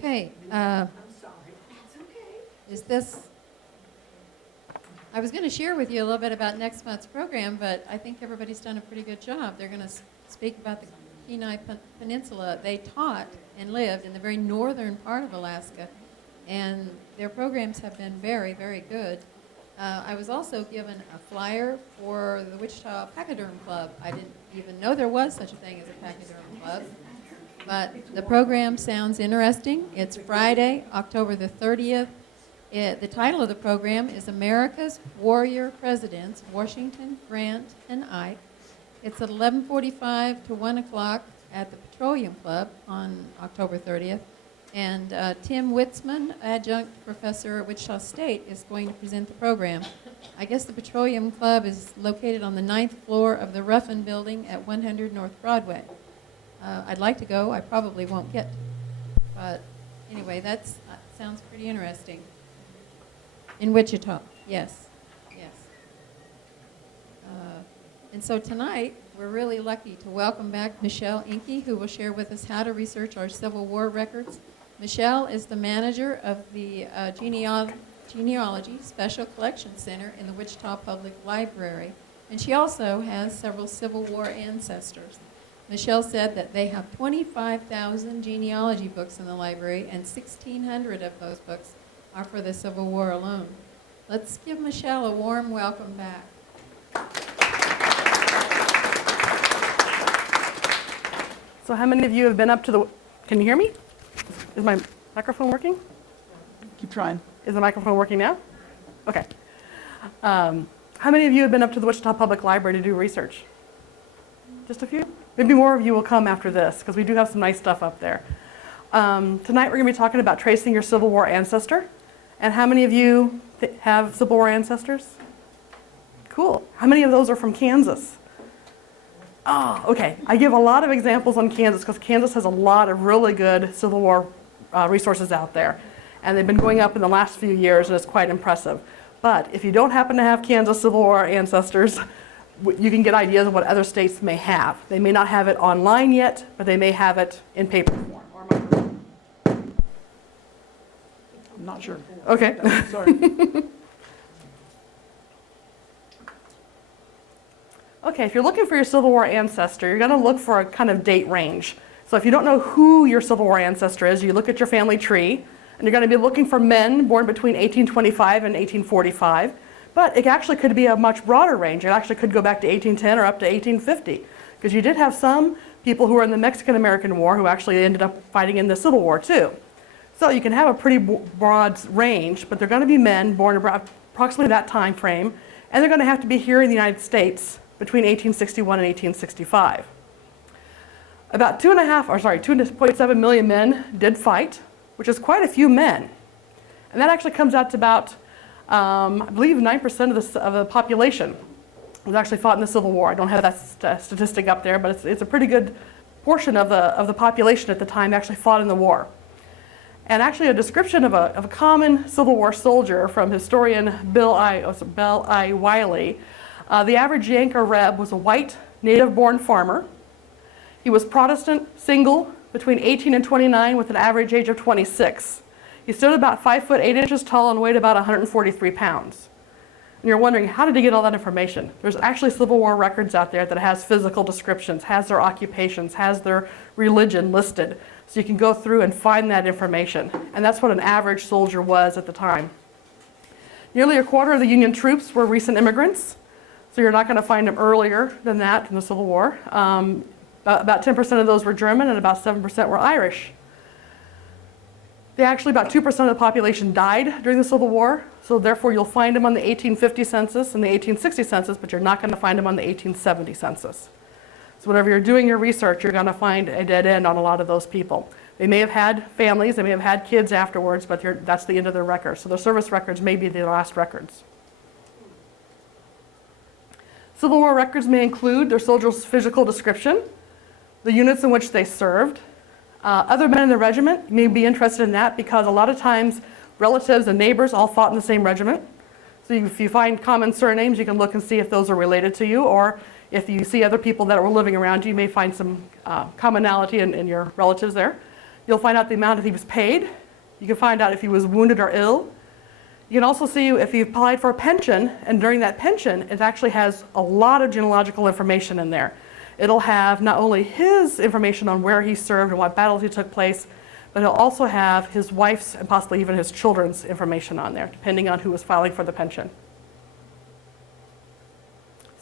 Okay. Is this? I was going to share with you a little bit about next month's program, but I think everybody's done a pretty good job. They're going to speak about the Kenai Peninsula. They taught and lived in the very northern part of Alaska, and their programs have been very, very good. I was also given a flyer for the Wichita Pachyderm Club. I didn't even know there was such a thing as a Pachyderm Club, but the program sounds interesting. It's Friday, October the 30th. The title of the program is America's Warrior Presidents, Washington, Grant, and Ike. It's at 11:45 to 1 o'clock at the Petroleum Club on October 30th. And Tim Witzman, adjunct professor at Wichita State, is going to present the program. I guess the Petroleum Club is located on the 9th floor of the Ruffin Building at 100 North Broadway. I'd like to go. I probably won't get to. But anyway, that sounds pretty interesting. In Wichita, yes, yes. And so tonight, we're really lucky to welcome back Michelle Enke, who will share with us how to research our Civil War records. Michelle is the manager of the Genealogy Special Collections Center in the Wichita Public Library, and she also has several Civil War ancestors. Michelle said that they have 25,000 genealogy books in the library, and 1,600 of those books are for the Civil War alone. Let's give Michelle a warm welcome back. So how many of you have been up to the, can you hear me? Is my microphone working? Keep trying. Is the microphone working now? Okay. How many of you have been up to the Wichita Public Library to do research? Just a few? Maybe more of you will come after this, because we do have some nice stuff up there. Tonight we're going to be talking about tracing your Civil War ancestor. And how many of you have Civil War ancestors? Cool. How many of those are from Kansas? Oh, okay. I give a lot of examples on Kansas because Kansas has a lot of really good Civil War resources out there. And they've been going up in the last few years, and it's quite impressive. But if you don't happen to have Kansas Civil War ancestors, you can get ideas of what other states may have. They may not have it online yet, but they may have it in paper form. I'm not sure. Okay. Sorry. Okay, if you're looking for your Civil War ancestor, you're going to look for a kind of date range. So if you don't know who your Civil War ancestor is, you look at your family tree, and you're going to be looking for men born between 1825 and 1845. But it actually could be a much broader range. It actually could go back to 1810 or up to 1850, because you did have some people who were in the Mexican-American War who actually ended up fighting in the Civil War too. So you can have a pretty broad range, but they're going to be men born approximately that time frame, and they're going to have to be here in the United States between 1861 and 1865. About 2.7 million men did fight, which is quite a few men. And that actually comes out to about, I believe 9% of the population was actually fought in the Civil War. I don't have that statistic up there, but it's a pretty good portion of the population at the time actually fought in the war. And actually a description of a common Civil War soldier from historian Bell I. Wiley. The average Yank or Reb was a white, native-born farmer. He was Protestant, single, between 18 and 29 with an average age of 26. He stood about 5 foot 8 inches tall and weighed about 143 pounds. And you're wondering, how did he get all that information? There's actually Civil War records out there that has physical descriptions, has their occupations, has their religion listed. So you can go through and find that information. And that's what an average soldier was at the time. Nearly a quarter of the Union troops were recent immigrants. So you're not going to find them earlier than that in the Civil War. About 10% of those were German and about 7% were Irish. Actually, about 2% of the population died during the Civil War. So therefore, you'll find them on the 1850 census and the 1860 census, but you're not going to find them on the 1870 census. So whenever you're doing your research, you're going to find a dead end on a lot of those people. They may have had families, they may have had kids afterwards, but that's the end of their records. So their service records may be their last records. Civil War records may include their soldiers' physical description, the units in which they served. Other men in the regiment may be interested in that because a lot of times relatives and neighbors all fought in the same regiment. So if you find common surnames, you can look and see if those are related to you, or if you see other people that were living around you, you may find some commonality in your relatives there. You'll find out the amount that he was paid. You can find out if he was wounded or ill. You can also see if he applied for a pension, and during that pension, it actually has a lot of genealogical information in there. It'll have not only his information on where he served and what battles he took place, but it'll also have his wife's and possibly even his children's information on there, depending on who was filing for the pension.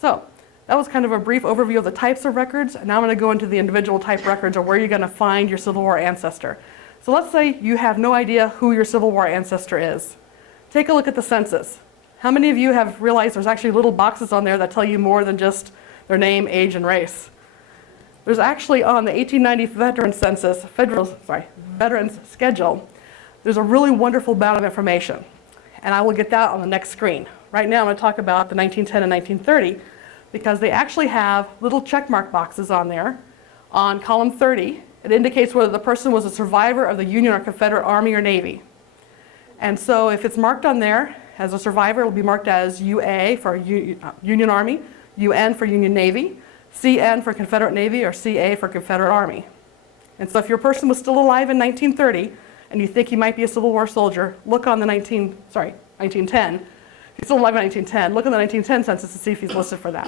So that was kind of a brief overview of the types of records. And now I'm going to go into the individual type records or where you're going to find your Civil War ancestor. So let's say you have no idea who your Civil War ancestor is. Take a look at the census. How many of you have realized there's actually little boxes on there that tell you more than just their name, age, and race? There's actually on the 1890 Veterans Census, Veterans Schedule, there's a really wonderful amount of information. And I will get that on the next screen. Right now I'm going to talk about the 1910 and 1930 because they actually have little checkmark boxes on there. On column 30, it indicates whether the person was a survivor of the Union or Confederate Army or Navy. And so if it's marked on there as a survivor, it will be marked as UA for Union Army, UN for Union Navy, CN for Confederate Navy, or CA for Confederate Army. And so if your person was still alive in 1930 and you think he might be a Civil War soldier, look on the 1910. If he's still alive in 1910, look on the 1910 census to see if he's listed for that.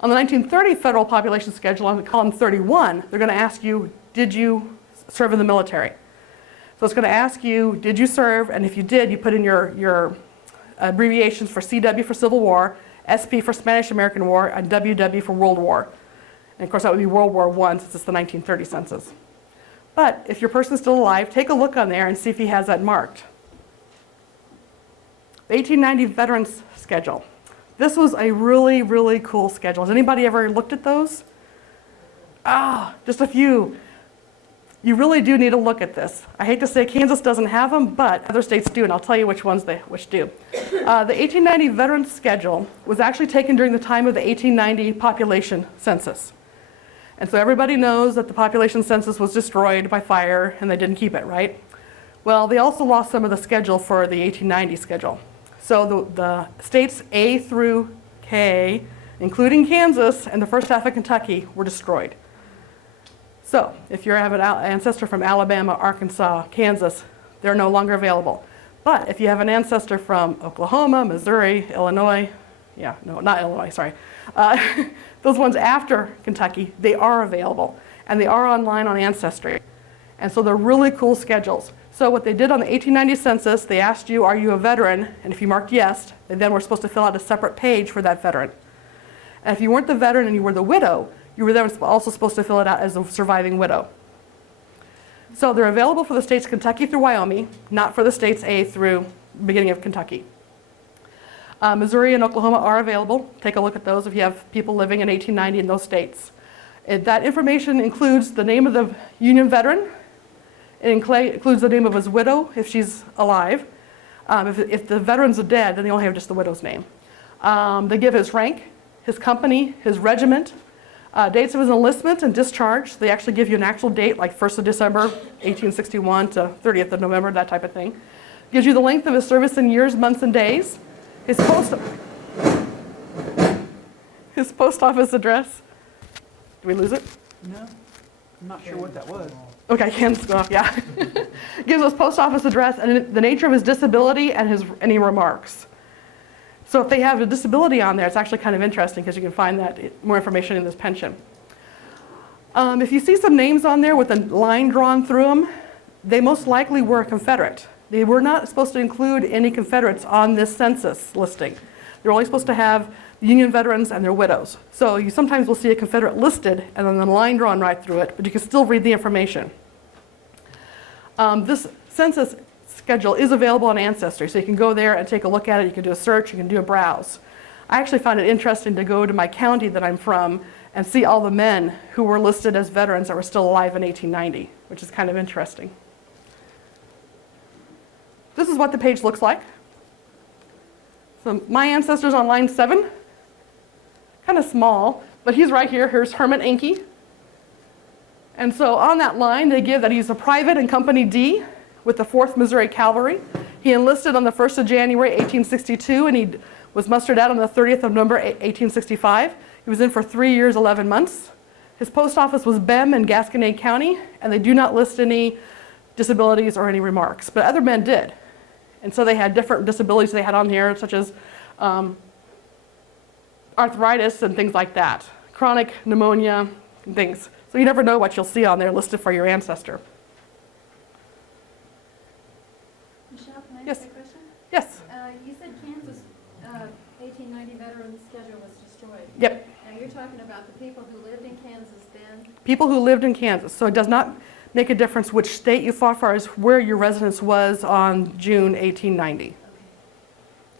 On the 1930 Federal Population Schedule, on column 31, they're going to ask you, did you serve in the military? So it's going to ask you, did you serve? And if you did, you put in your abbreviations for CW for Civil War, SP for Spanish-American War, and WW for World War. And of course, that would be World War I since it's the 1930 census. But if your person's still alive, take a look on there and see if he has that marked. The 1890 Veterans Schedule. This was a really, really cool schedule. Has anybody ever looked at those? Just a few. You really do need to look at this. I hate to say Kansas doesn't have them, but other states do, and I'll tell you which ones which do. The 1890 Veterans Schedule was actually taken during the time of the 1890 population census. And so everybody knows that the population census was destroyed by fire and they didn't keep it, right? Well, they also lost some of the schedule for the 1890 schedule. So the states A through K, including Kansas and the first half of Kentucky, were destroyed. So if you have an ancestor from Alabama, Arkansas, Kansas, they're no longer available. But if you have an ancestor from Oklahoma, Missouri, Illinois, not Illinois, sorry. Those ones after Kentucky, they are available. And they are online on Ancestry. And so they're really cool schedules. So what they did on the 1890 census, they asked you, are you a veteran? And if you marked yes, they then were supposed to fill out a separate page for that veteran. And if you weren't the veteran and you were the widow, you were then also supposed to fill it out as a surviving widow. So they're available for the states Kentucky through Wyoming, not for the states A through the beginning of Kentucky. Missouri and Oklahoma are available. Take a look at those if you have people living in 1890 in those states. That information includes the name of the Union veteran. It includes the name of his widow if she's alive. If the veteran's dead, then they only have just the widow's name. They give his rank, his company, his regiment, dates of his enlistment and discharge. They actually give you an actual date, like 1st of December, 1861 to 30th of November, that type of thing. Gives you the length of his service in years, months, and days. His post office address. Did we lose it? No, I'm not sure what that was. Okay, hands go off, yeah. Gives us post office address and the nature of his disability and any remarks. So if they have a disability on there, it's actually kind of interesting because you can find that more information in this pension. If you see some names on there with a line drawn through them, they most likely were a Confederate. They were not supposed to include any Confederates on this census listing. They're only supposed to have Union veterans and their widows. So you sometimes will see a Confederate listed and then the line drawn right through it, but you can still read the information. This census schedule is available on Ancestry, so you can go there and take a look at it. You can do a search, you can do a browse. I actually found it interesting to go to my county that I'm from and see all the men who were listed as veterans that were still alive in 1890, which is kind of interesting. This is what the page looks like. So my ancestor's on line 7. Kind of small, but he's right here. Here's Herman Enke. And so on that line, they give that he's a private in Company D with the 4th Missouri Cavalry. He enlisted on the 1st of January, 1862, and he was mustered out on the 30th of November, 1865. He was in for 3 years, 11 months. His post office was Bem in Gasconade County, and they do not list any disabilities or any remarks, but other men did. And so they had different disabilities they had on here, such as arthritis and things like that, chronic pneumonia and things. So you never know what you'll see on there listed for your ancestor. Michelle, can I Yes. ask a question? Yes. You said Kansas 1890 veteran schedule was destroyed. Yep. Now you're talking about the people who lived in Kansas then? People who lived in Kansas. So it does not make a difference which state you fought for as where your residence was on June 1890. Okay.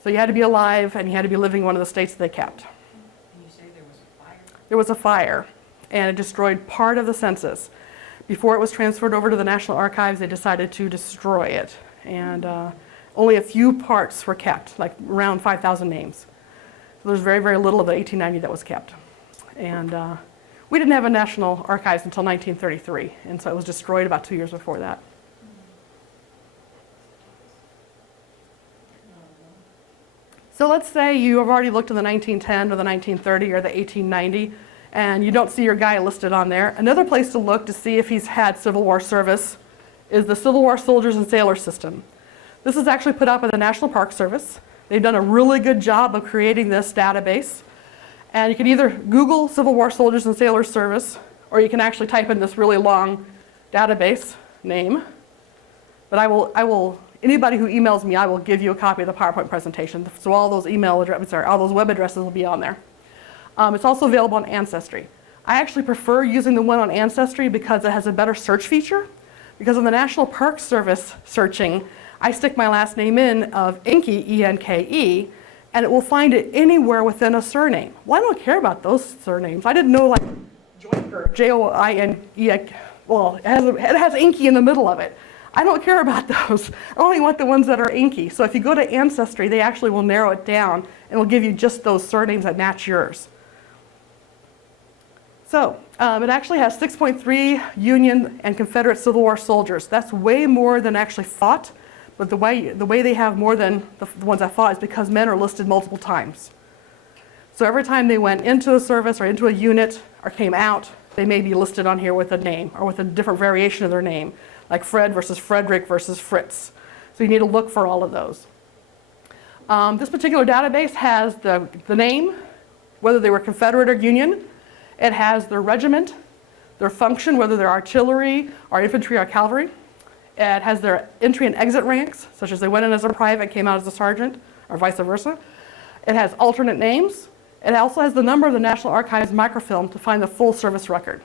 So you had to be alive and you had to be living in one of the states that they kept. And you say there was a fire? There was a fire and it destroyed part of the census. Before it was transferred over to the National Archives, they decided to destroy it. And only a few parts were kept, like around 5,000 names. So there's very, very little of the 1890 that was kept. And we didn't have a National Archives until 1933, and so it was destroyed about 2 years before that. So let's say you have already looked at the 1910 or the 1930 or the 1890, and you don't see your guy listed on there. Another place to look to see if he's had Civil War service is the Civil War Soldiers and Sailors System. This is actually put out by the National Park Service. They've done a really good job of creating this database. And you can either Google Civil War Soldiers and Sailors Service, or you can actually type in this really long database name. But anybody who emails me, I will give you a copy of the PowerPoint presentation. So all those all those web addresses will be on there. It's also available on Ancestry. I actually prefer using the one on Ancestry because it has a better search feature. Because in the National Park Service searching, I stick my last name in of Enke, E-N-K-E, and it will find it anywhere within a surname. Well, I don't care about those surnames. I didn't know like Joinker, J-O-I-N-E, well, it has Enke in the middle of it. I don't care about those. I only want the ones that are Enke. So if you go to Ancestry, they actually will narrow it down and will give you just those surnames that match yours. So it actually has 6.3 Union and Confederate Civil War soldiers. That's way more than actually fought. But the way they have more than the ones that fought is because men are listed multiple times. So every time they went into a service or into a unit or came out, they may be listed on here with a name or with a different variation of their name, like Fred versus Frederick versus Fritz. So you need to look for all of those. This particular database has the name, whether they were Confederate or Union. It has their regiment, their function, whether they're artillery or infantry or cavalry. It has their entry and exit ranks, such as they went in as a private, came out as a sergeant, or vice versa. It has alternate names. It also has the number of the National Archives microfilm to find the full service record.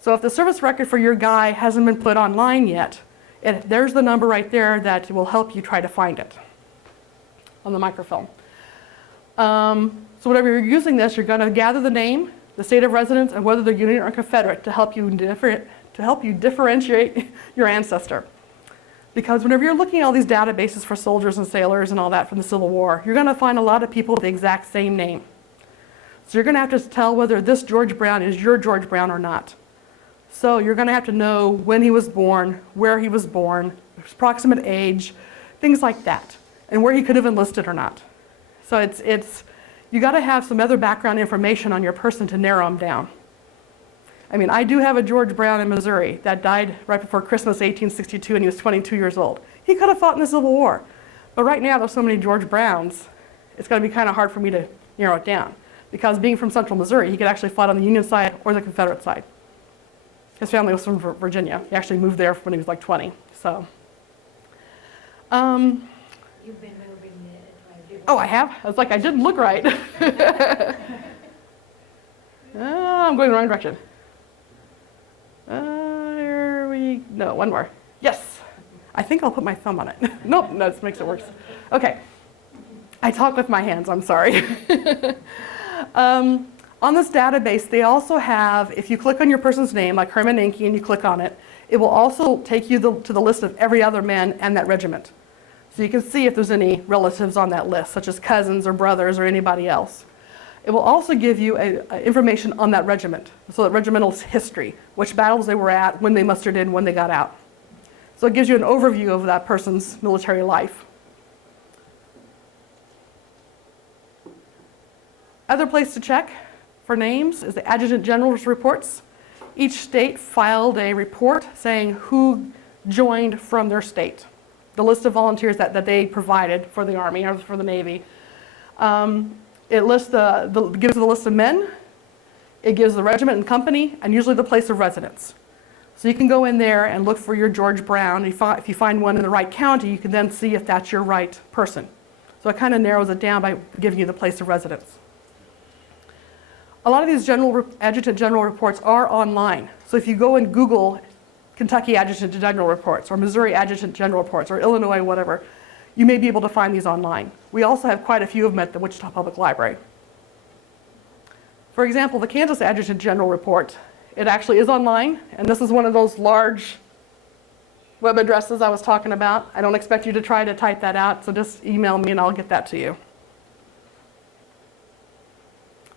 So if the service record for your guy hasn't been put online yet, there's the number right there that will help you try to find it on the microfilm. So whenever you're using this, you're going to gather the name, the state of residence, and whether they're Union or Confederate to help you differentiate your ancestor. Because whenever you're looking at all these databases for soldiers and sailors and all that from the Civil War, you're going to find a lot of people with the exact same name. So you're going to have to tell whether this George Brown is your George Brown or not. So you're going to have to know when he was born, where he was born, his approximate age, things like that, and where he could have enlisted or not. So you got to have some other background information on your person to narrow them down. I mean, I do have a George Brown in Missouri that died right before Christmas 1862, and he was 22 years old. He could have fought in the Civil War. But right now, there's so many George Browns, it's going to be kind of hard for me to narrow it down. Because being from central Missouri, he could actually fight on the Union side or the Confederate side. His family was from Virginia. He actually moved there when he was like 20. So. You've been moving it. Oh, I have? I was like, I didn't look right. I'm going the wrong direction. No, one more. Yes. I think I'll put my thumb on it. Nope, no, this makes it worse. Okay. I talk with my hands, I'm sorry. On this database, they also have, if you click on your person's name, like Herman Enke, and you click on it, it will also take you to the list of every other man and that regiment. So you can see if there's any relatives on that list, such as cousins or brothers or anybody else. It will also give you information on that regiment, so that regimental history, which battles they were at, when they mustered in, when they got out. So it gives you an overview of that person's military life. Other place to check, for names is the Adjutant General's reports. Each state filed a report saying who joined from their state, the list of volunteers that they provided for the Army or for the Navy. It lists gives the list of men, it gives the regiment and company, and usually the place of residence. So you can go in there and look for your George Brown. If you find one in the right county, you can then see if that's your right person. So it kind of narrows it down by giving you the place of residence. A lot of these Adjutant General reports are online. So if you go and Google Kentucky Adjutant General reports or Missouri Adjutant General reports or Illinois whatever, you may be able to find these online. We also have quite a few of them at the Wichita Public Library. For example, the Kansas Adjutant General report, it actually is online, and this is one of those large web addresses I was talking about. I don't expect you to try to type that out, so just email me and I'll get that to you.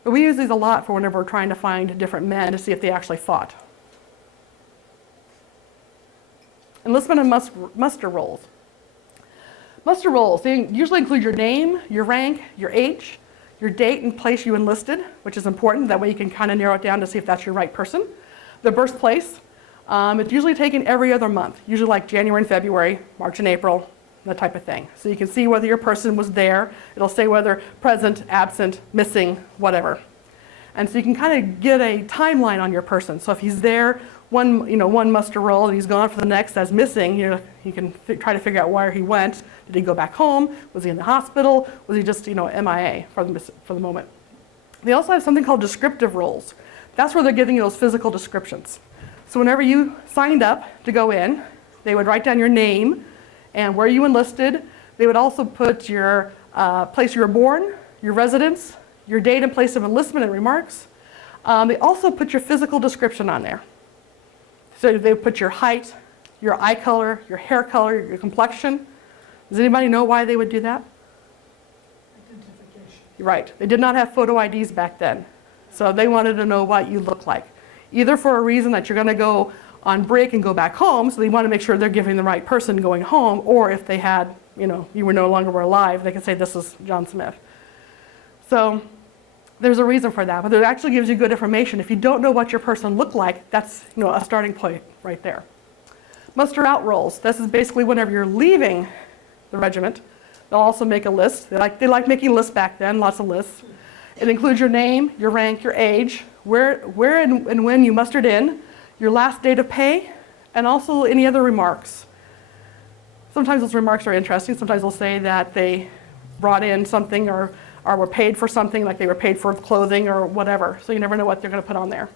But we use these a lot for whenever we're trying to find different men to see if they actually fought. Enlistment and muster rolls. Muster rolls, they usually include your name, your rank, your age, your date and place you enlisted, which is important. That way you can kind of narrow it down to see if that's your right person. The birthplace, it's usually taken every other month, usually like January and February, March and April, that type of thing. So you can see whether your person was there. It'll say whether present, absent, missing, whatever. And so you can kind of get a timeline on your person. So if he's there one muster roll and he's gone for the next as missing, you can try to figure out where he went. Did he go back home? Was he in the hospital? Was he just MIA for the moment? They also have something called descriptive rolls. That's where they're giving you those physical descriptions. So whenever you signed up to go in, they would write down your name and where you enlisted. They would also put your place you were born, your residence, your date and place of enlistment and remarks. They also put your physical description on there. So they would put your height, your eye color, your hair color, your complexion. Does anybody know why they would do that? Identification. Right. They did not have photo IDs back then. So they wanted to know what you look like. Either for a reason that you're going to go on break and go back home, so they want to make sure they're giving the right person going home, or if they had, you were no longer alive, they could say this is John Smith. So there's a reason for that, but it actually gives you good information. If you don't know what your person looked like, that's a starting point right there. Muster out rolls. This is basically whenever you're leaving the regiment, they'll also make a list. They like making lists back then, lots of lists. It includes your name, your rank, your age, where and when you mustered in, your last date of pay, and also any other remarks. Sometimes those remarks are interesting. Sometimes they'll say that they brought in something or were paid for something, like they were paid for clothing or whatever. So you never know what they're going to put on there.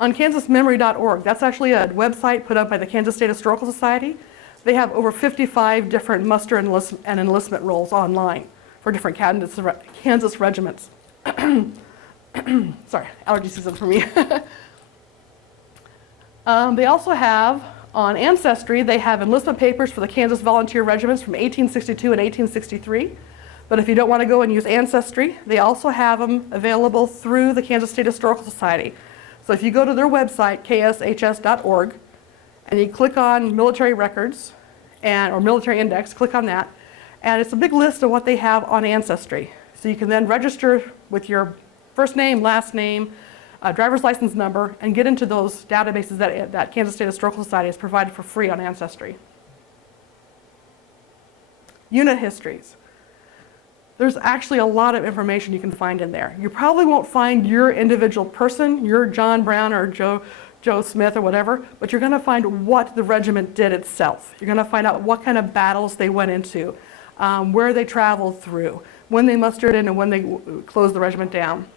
On kansasmemory.org, that's actually a website put up by the Kansas State Historical Society. They have over 55 different muster and enlistment rolls online for different Kansas regiments. Sorry, allergy season for me. They also have, on Ancestry, they have enlistment papers for the Kansas Volunteer Regiments from 1862 and 1863. But if you don't want to go and use Ancestry, they also have them available through the Kansas State Historical Society. So if you go to their website, kshs.org, and you click on military records or military index, click on that, and it's a big list of what they have on Ancestry. So you can then register with your first name, last name, driver's license number, and get into those databases that Kansas State Historical Society has provided for free on Ancestry. Unit histories. There's actually a lot of information you can find in there. You probably won't find your individual person, your John Brown or Joe Smith or whatever, but you're going to find what the regiment did itself. You're going to find out what kind of battles they went into, where they traveled through, when they mustered in and when they closed the regiment down.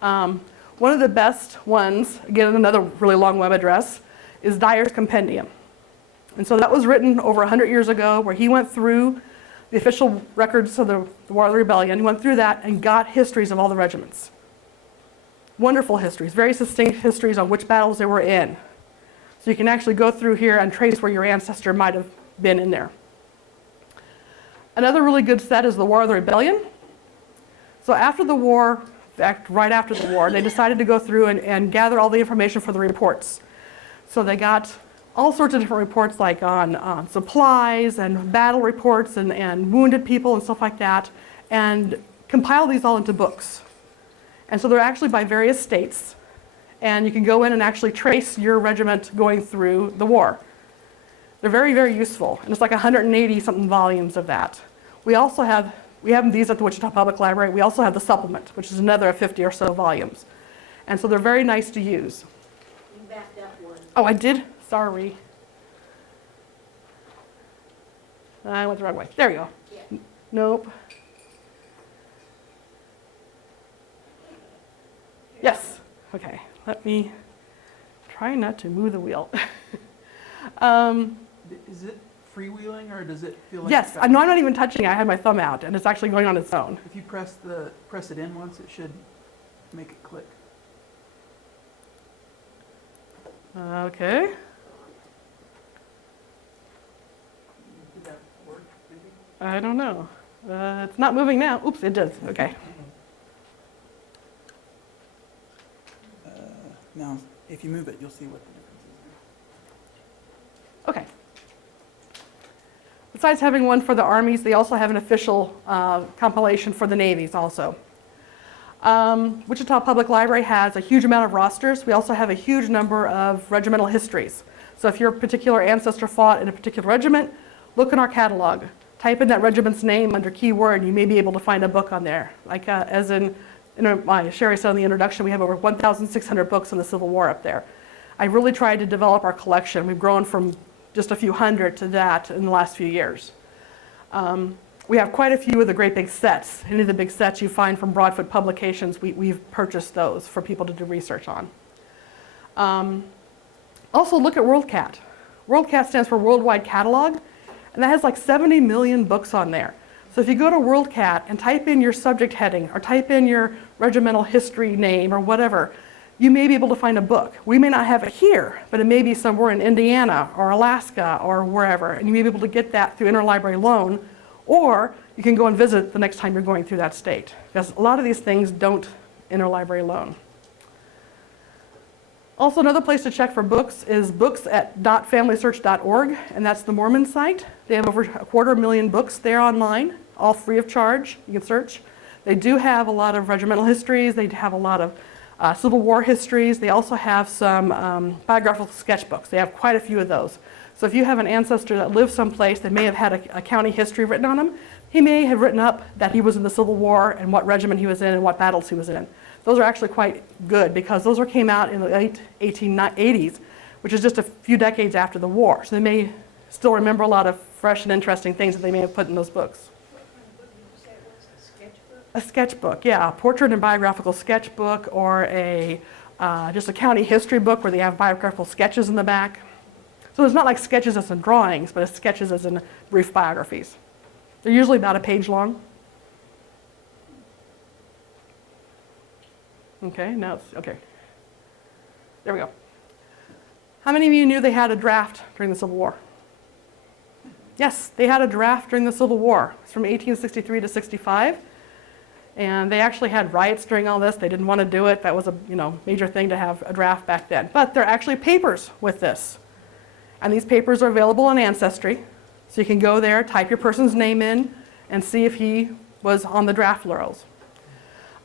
One of the best ones, again another really long web address, is Dyer's Compendium. And so that was written over 100 years ago, where he went through the official records of the War of the Rebellion. He went through that and got histories of all the regiments. Wonderful histories, very succinct histories on which battles they were in. So you can actually go through here and trace where your ancestor might have been in there. Another really good set is the War of the Rebellion. So after the war, in fact, right after the war, they decided to go through and gather all the information for the reports. So they got all sorts of different reports, like on supplies and battle reports and wounded people and stuff like that, and compile these all into books. And so they're actually by various states. And you can go in and actually trace your regiment going through the war. They're very, very useful. And it's like 180 something volumes of that. We have these at the Wichita Public Library. We also have the supplement, which is another 50 or so volumes. And so they're very nice to use. You backed up one. Oh, I did? Sorry. I went the wrong way. There you go. Yeah. Nope. Yes. Okay. Let me try not to move the wheel. Is it freewheeling or does it feel like? Yes. it's got- I'm not even touching it. I had my thumb out, and it's actually going on its own. If you press it in once, it should make it click. Okay. Did that work, maybe? I don't know. It's not moving now. Oops, it does. Okay. Now, if you move it, you'll see what the difference is. Okay. Besides having one for the armies, they also have an official compilation for the navies also. Wichita Public Library has a huge amount of rosters. We also have a huge number of regimental histories. So if your particular ancestor fought in a particular regiment, look in our catalog. Type in that regiment's name under keyword, and you may be able to find a book on there. Like as in my Sherry said in the introduction, we have over 1,600 books on the Civil War up there. I really tried to develop our collection. We've grown from just a few hundred to that in the last few years. We have quite a few of the great big sets. Any of the big sets you find from Broadfoot Publications, we've purchased those for people to do research on. Also look at WorldCat. WorldCat stands for Worldwide Catalog, and that has like 70 million books on there. So if you go to WorldCat and type in your subject heading or type in your regimental history name or whatever, you may be able to find a book. We may not have it here, but it may be somewhere in Indiana or Alaska or wherever, and you may be able to get that through interlibrary loan, or you can go and visit the next time you're going through that state, because a lot of these things don't interlibrary loan. Also, another place to check for books is books at .familysearch.org, and that's the Mormon site. They have over 250,000 books there online, all free of charge. You can search. They do have a lot of regimental histories. They have a lot of Civil War histories. They also have some biographical sketchbooks. They have quite a few of those. So if you have an ancestor that lives someplace that may have had a county history written on him, he may have written up that he was in the Civil War and what regiment he was in and what battles he was in. Those are actually quite good because those came out in the late 1880s, which is just a few decades after the war. So they may still remember a lot of fresh and interesting things that they may have put in those books. What kind of book did you say it was? A sketchbook? A sketchbook, yeah, a portrait and biographical sketchbook, or just a county history book where they have biographical sketches in the back. So it's not like sketches as in drawings, but it's sketches as in brief biographies. They're usually about a page long. Okay, now it's, okay. There we go. How many of you knew they had a draft during the Civil War? Yes, they had a draft during the Civil War. It's from 1863 to 65. And they actually had riots during all this. They didn't want to do it. That was a major thing to have a draft back then. But there are actually papers with this. And these papers are available on Ancestry. So you can go there, type your person's name in, and see if he was on the draft rolls.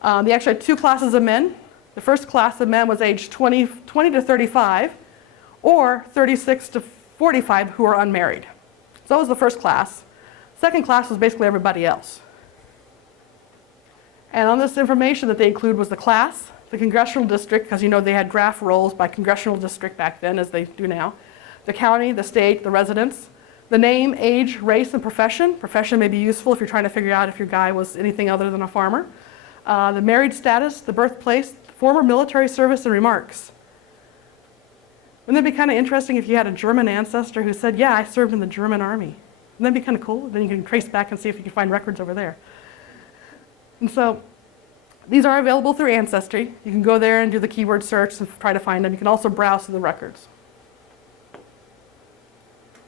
They actually had two classes of men. The first class of men was aged 20 to 35, or 36 to 45 who are unmarried. So that was the first class. Second class was basically everybody else. And on this information that they include was the class, the congressional district, because they had draft rolls by congressional district back then, as they do now, the county, the state, the residence, the name, age, race, and profession. Profession may be useful if you're trying to figure out if your guy was anything other than a farmer. The married status, the birthplace, former military service, and remarks. Wouldn't that be kind of interesting if you had a German ancestor who said, yeah, I served in the German army? Wouldn't that be kind of cool? Then you can trace back and see if you can find records over there. And so these are available through Ancestry. You can go there and do the keyword search and try to find them. You can also browse through the records.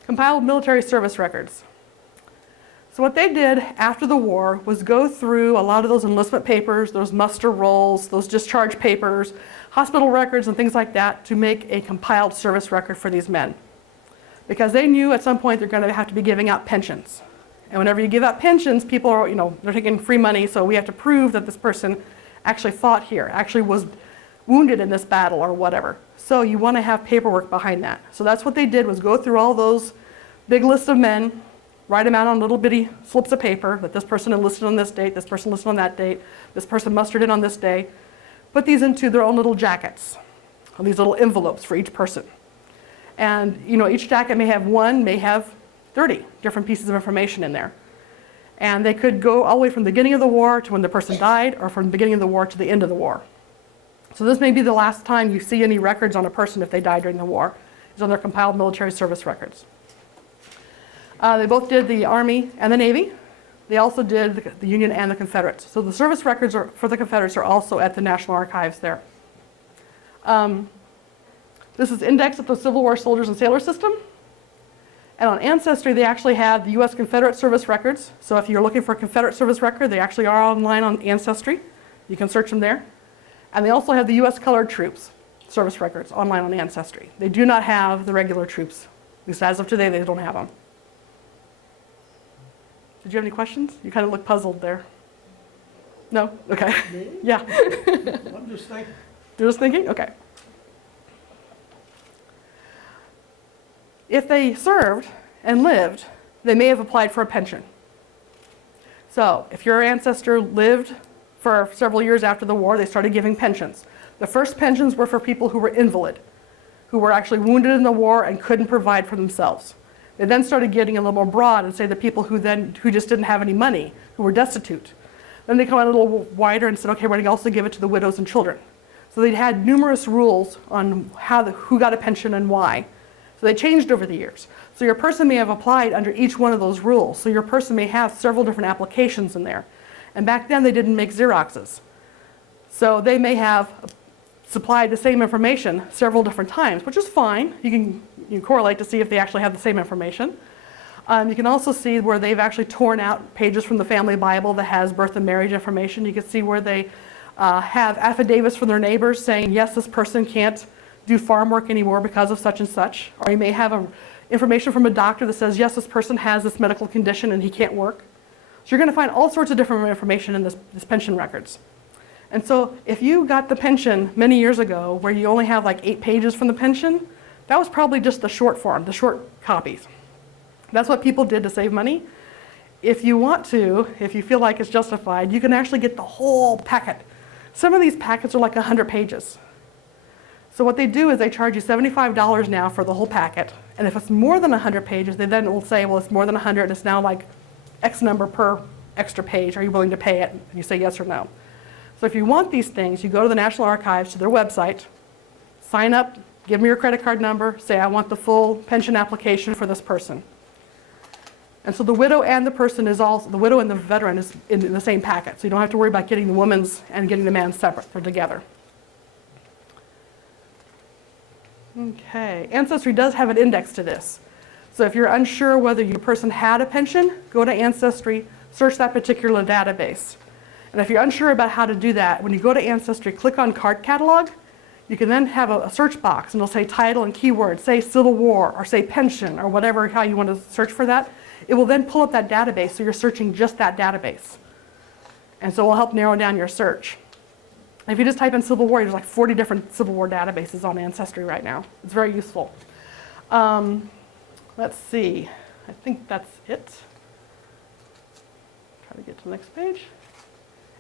Compiled military service records. So what they did after the war was go through a lot of those enlistment papers, those muster rolls, those discharge papers, hospital records and things like that to make a compiled service record for these men. Because they knew at some point they're going to have to be giving out pensions. And whenever you give out pensions, people are, they're taking free money, so we have to prove that this person actually fought here, actually was wounded in this battle or whatever. So you want to have paperwork behind that. So that's what they did, was go through all those big lists of men, write them out on little bitty slips of paper that this person enlisted on this date, this person enlisted on that date, this person mustered in on this day. Put these into their own little jackets, or these little envelopes for each person. And each jacket may have 30 different pieces of information in there. And they could go all the way from the beginning of the war to when the person died, or from the beginning of the war to the end of the war. So this may be the last time you see any records on a person if they died during the war, is on their compiled military service records. They both did the Army and the Navy. They also did the Union and the Confederates. So the service records for the Confederates are also at the National Archives there. This is indexed at the Civil War Soldiers and Sailors System. And on Ancestry, they actually have the U.S. Confederate service records. So if you're looking for a Confederate service record, they actually are online on Ancestry. You can search them there. And they also have the U.S. Colored Troops service records online on Ancestry. They do not have the regular troops. At least as of today, they don't have them. Did you have any questions? You kind of look puzzled there. No? Okay. Me? Yeah. I'm just thinking. You're just thinking? Okay. If they served and lived, they may have applied for a pension. So if your ancestor lived for several years after the war, they started giving pensions. The first pensions were for people who were invalid, who were actually wounded in the war and couldn't provide for themselves. They then started getting a little more broad and say the people who just didn't have any money, who were destitute. Then they come out a little wider and said, okay, we're going to also give it to the widows and children. So they had numerous rules on who got a pension and why. So they changed over the years. So your person may have applied under each one of those rules. So your person may have several different applications in there. And back then they didn't make Xeroxes. So they may have supplied the same information several different times, which is fine. You can correlate to see if they actually have the same information. You can also see where they've actually torn out pages from the family Bible that has birth and marriage information. You can see where they have affidavits from their neighbors saying, yes, this person can't do farm work anymore because of such and such. Or you may have information from a doctor that says, yes, this person has this medical condition and he can't work. So you're going to find all sorts of different information in this pension records. And so if you got the pension many years ago where you only have like 8 pages from the pension, that was probably just the short form, the short copies. That's what people did to save money. If you want to, if you feel like it's justified, you can actually get the whole packet. Some of these packets are like 100 pages. So what they do is they charge you $75 now for the whole packet. And if it's more than 100 pages, they then will say, well, it's more than 100 and it's now like X number per extra page. Are you willing to pay it? And you say yes or no. So if you want these things, you go to the National Archives, to their website, sign up, give me your credit card number, say I want the full pension application for this person. And so the widow and the person is also, the widow and the veteran is in the same packet. So you don't have to worry about getting the woman's and getting the man's separate. They're together. Okay, Ancestry does have an index to this. So if you're unsure whether your person had a pension, go to Ancestry, search that particular database. And if you're unsure about how to do that, when you go to Ancestry, click on Card Catalog. You can then have a search box, and it'll say title and keyword, say Civil War, or say pension, or whatever, how you want to search for that. It will then pull up that database, so you're searching just that database. And so it will help narrow down your search. If you just type in Civil War, there's like 40 different Civil War databases on Ancestry right now. It's very useful. Let's see. I think that's it. Try to get to the next page.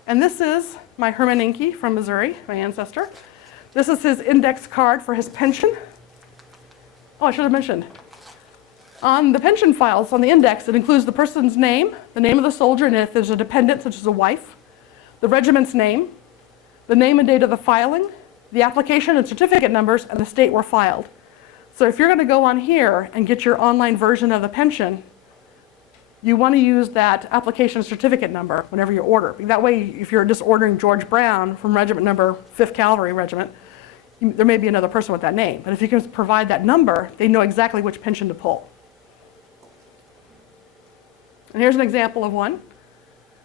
And this is my Herman Enke from Missouri, my ancestor. This is his index card for his pension. Oh, I should have mentioned. On the pension files, on the index, it includes the person's name, the name of the soldier, and if there's a dependent, such as a wife, the regiment's name, the name and date of the filing, the application and certificate numbers, and the state where filed. So if you're going to go on here and get your online version of the pension, you want to use that application certificate number whenever you order. That way, if you're just ordering George Brown from regiment number 5th Cavalry Regiment, there may be another person with that name. But if you can provide that number, they know exactly which pension to pull. And here's an example of one.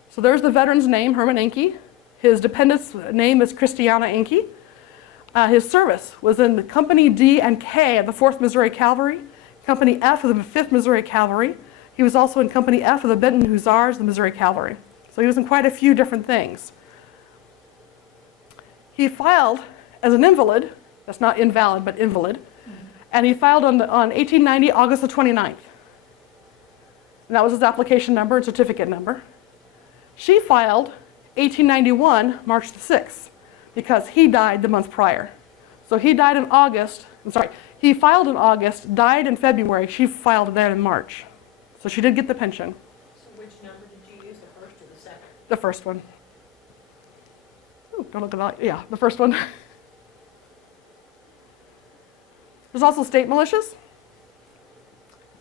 So there's the veteran's name, Herman Enke. His dependent's name is Christiana Enke. His service was in Company D and K of the 4th Missouri Cavalry, Company F of the 5th Missouri Cavalry. He was also in Company F of the Benton Hussars, the Missouri Cavalry. So he was in quite a few different things. He filed as an invalid, that's not invalid, but invalid, and he filed on 1890, August the 29th. And that was his application number and certificate number. She filed 1891, March the 6th, because he died the month prior. So he died in August, he filed in August, died in February, she filed that in March. So she did get the pension, So which number did you use, the first or the second? the first one. Ooh, don't look at that, yeah, the first one. There's also state militias.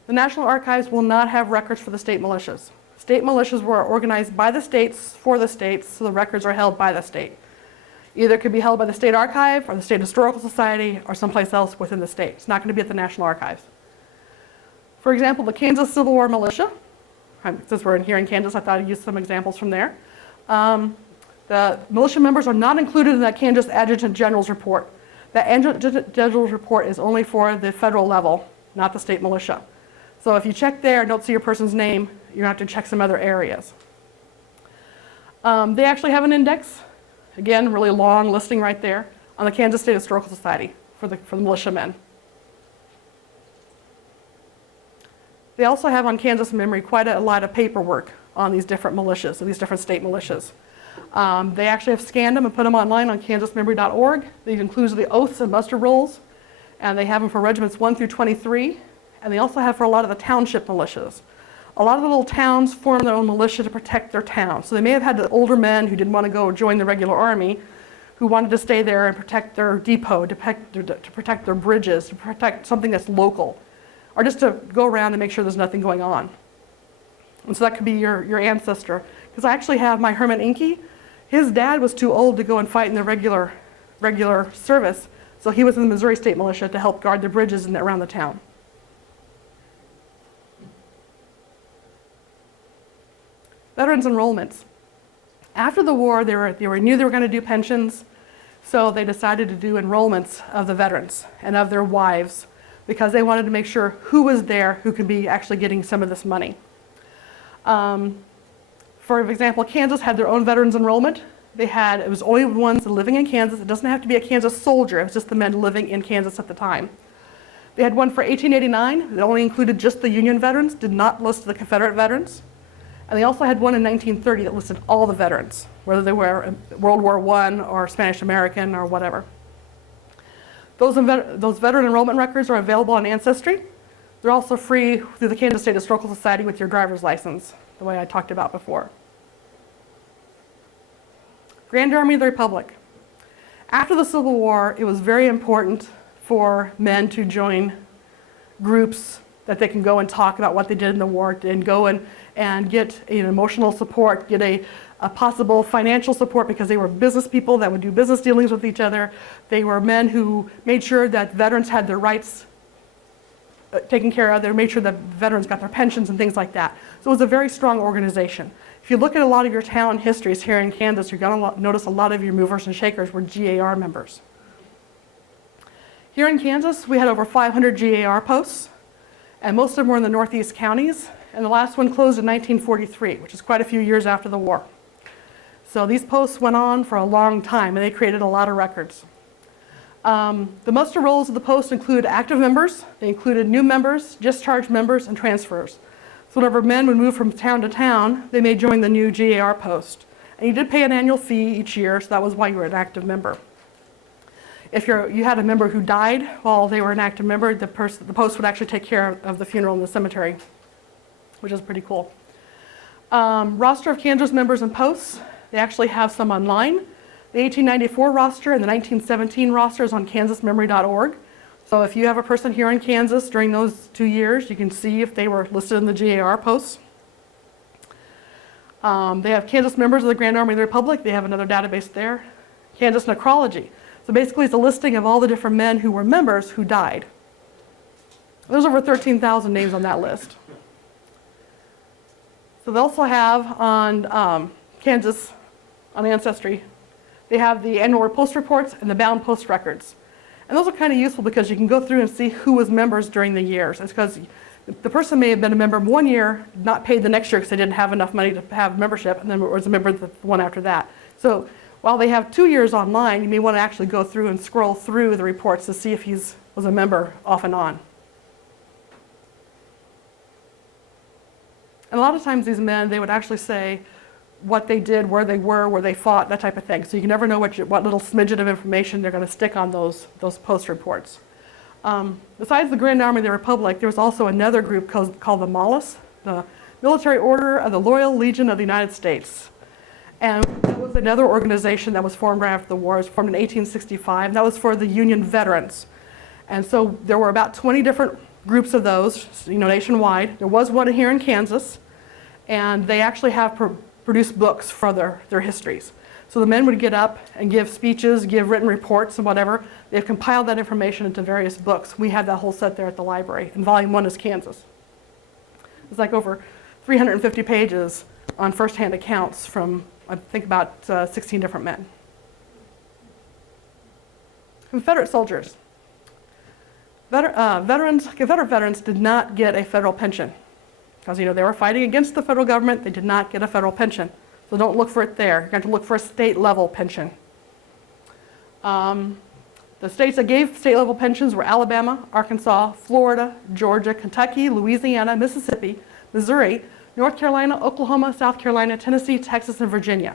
The National Archives will not have records for the state militias. State militias were organized by the states for the states, so the records are held by the state. Either it could be held by the State Archive or the State Historical Society or someplace else within the state. It's not going to be at the National Archives. For example, the Kansas Civil War Militia, since we're here in Kansas, I thought I'd use some examples from there. The militia members are not included in that Kansas Adjutant General's report. That Adjutant General's report is only for the federal level, not the state militia. So if you check there and don't see your person's name, you're going to have to check some other areas. They actually have an index, again, really long listing right there, on the Kansas State Historical Society for the militiamen. They also have on Kansas Memory quite a lot of paperwork on these different militias, these different state militias. They actually have scanned them and put them online on kansasmemory.org. These include the oaths and muster rolls, and they have them for regiments 1 through 23, and they also have for a lot of the township militias. A lot of the little towns form their own militia to protect their town. So they may have had the older men who didn't want to go join the regular army, who wanted to stay there and protect their depot, to protect their bridges, to protect something that's local, or just to go around and make sure there's nothing going on. And so that could be your ancestor. Because I actually have my Herman Enke. His dad was too old to go and fight in the regular service, so he was in the Missouri State Militia to help guard the bridges around the town. Veterans enrollments. After the war, they knew they were going to do pensions, so they decided to do enrollments of the veterans and of their wives because they wanted to make sure who was there who could be actually getting some of this money. For example, Kansas had their own veterans enrollment. It was only ones living in Kansas. It doesn't have to be a Kansas soldier. It was just the men living in Kansas at the time. They had one for 1889 that only included just the Union veterans, did not list the Confederate veterans. And they also had one in 1930 that listed all the veterans, whether they were World War I or Spanish American or whatever. Those veteran enrollment records are available on Ancestry. They're also free through the Kansas State Historical Society with your driver's license, the way I talked about before. Grand Army of the Republic. After the Civil War, it was very important for men to join groups that they can go and talk about what they did in the war and go and get emotional support, get a possible financial support because they were business people that would do business dealings with each other. They were men who made sure that veterans had their rights taken care of. They made sure that veterans got their pensions and things like that. So it was a very strong organization. If you look at a lot of your town histories here in Kansas, you're going to notice a lot of your movers and shakers were GAR members. Here in Kansas, we had over 500 GAR posts, and most of them were in the northeast counties, and the last one closed in 1943, which is quite a few years after the war. So these posts went on for a long time, and they created a lot of records. The muster rolls of the post include active members, they included new members, discharged members, and transfers. So whenever men would move from town to town, they may join the new GAR post. And you did pay an annual fee each year, so that was why you were an active member. If you had a member who died while they were an active member, the post would actually take care of the funeral in the cemetery, which is pretty cool. Roster of Kansas members and posts, they actually have some online. The 1894 roster and the 1917 roster is on kansasmemory.org. So if you have a person here in Kansas during those 2 years, you can see if they were listed in the GAR posts. They have Kansas members of the Grand Army of the Republic. They have another database there. Kansas necrology. So basically it's a listing of all the different men who were members who died. There's over 13,000 names on that list. So they also have on Kansas, on Ancestry, they have the annual post reports and the bound post records. And those are kind of useful because you can go through and see who was members during the years. It's because the person may have been a member one year, not paid the next year because they didn't have enough money to have membership, and then was a member the one after that. So While they have 2 years online, you may want to actually go through and scroll through the reports to see if he was a member off and on. And a lot of times these men, they would actually say what they did, where they were, where they fought, that type of thing. So you can never know what little smidgen of information they're going to stick on those post reports. Besides the Grand Army of the Republic, there was also another group called the MALIS, the Military Order of the Loyal Legion of the United States. And that was another organization that was formed right after the war. It was formed in 1865, and that was for the Union veterans. And so there were about 20 different groups of those, nationwide. There was one here in Kansas, and they actually have produced books for their histories. So the men would get up and give speeches, give written reports and whatever. They've compiled that information into various books. We have that whole set there at the library, and volume 1 is Kansas. It's like over 350 pages on first-hand accounts from, I think, about 16 different men. Confederate soldiers. Confederate veterans did not get a federal pension because they were fighting against the federal government. They did not get a federal pension. So don't look for it there. You're going to look for a state-level pension. The states that gave state-level pensions were Alabama, Arkansas, Florida, Georgia, Kentucky, Louisiana, Mississippi, Missouri, North Carolina, Oklahoma, South Carolina, Tennessee, Texas, and Virginia.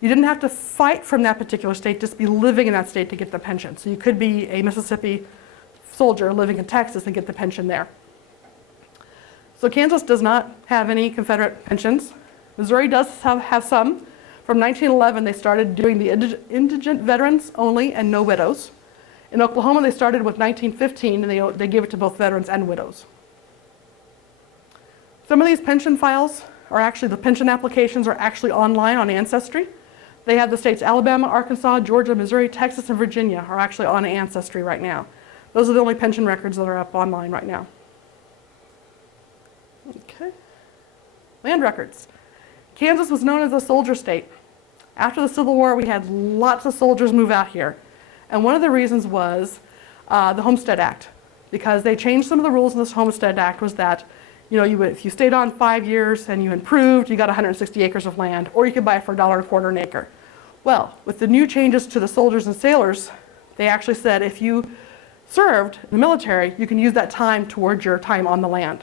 You didn't have to fight from that particular state, just be living in that state to get the pension. So you could be a Mississippi soldier living in Texas and get the pension there. So Kansas does not have any Confederate pensions. Missouri does have some. From 1911, they started doing the indigent veterans only and no widows. In Oklahoma, they started with 1915, and they gave it to both veterans and widows. Some of these pension files are actually, the pension applications are actually online on Ancestry. They have the states Alabama, Arkansas, Georgia, Missouri, Texas, and Virginia are actually on Ancestry right now. Those are the only pension records that are up online right now. Okay. Land records. Kansas was known as a soldier state. After the Civil War, we had lots of soldiers move out here. And one of the reasons was the Homestead Act, because they changed some of the rules in this Homestead Act was that, if you stayed on 5 years and you improved, you got 160 acres of land, or you could buy it for $1.25 an acre. Well, with the new changes to the soldiers and sailors, they actually said if you served in the military, you can use that time towards your time on the land.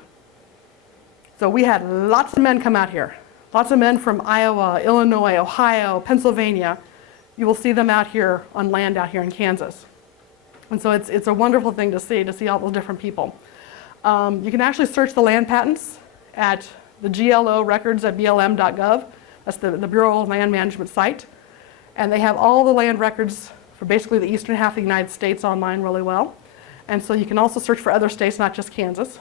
So we had lots of men come out here. Lots of men from Iowa, Illinois, Ohio, Pennsylvania. You will see them out here on land out here in Kansas. And so it's a wonderful thing to see all those different people. You can actually search the land patents at the GLO records at blm.gov. That's the Bureau of Land Management site. And they have all the land records for basically the eastern half of the United States online really well. And so you can also search for other states, not just Kansas.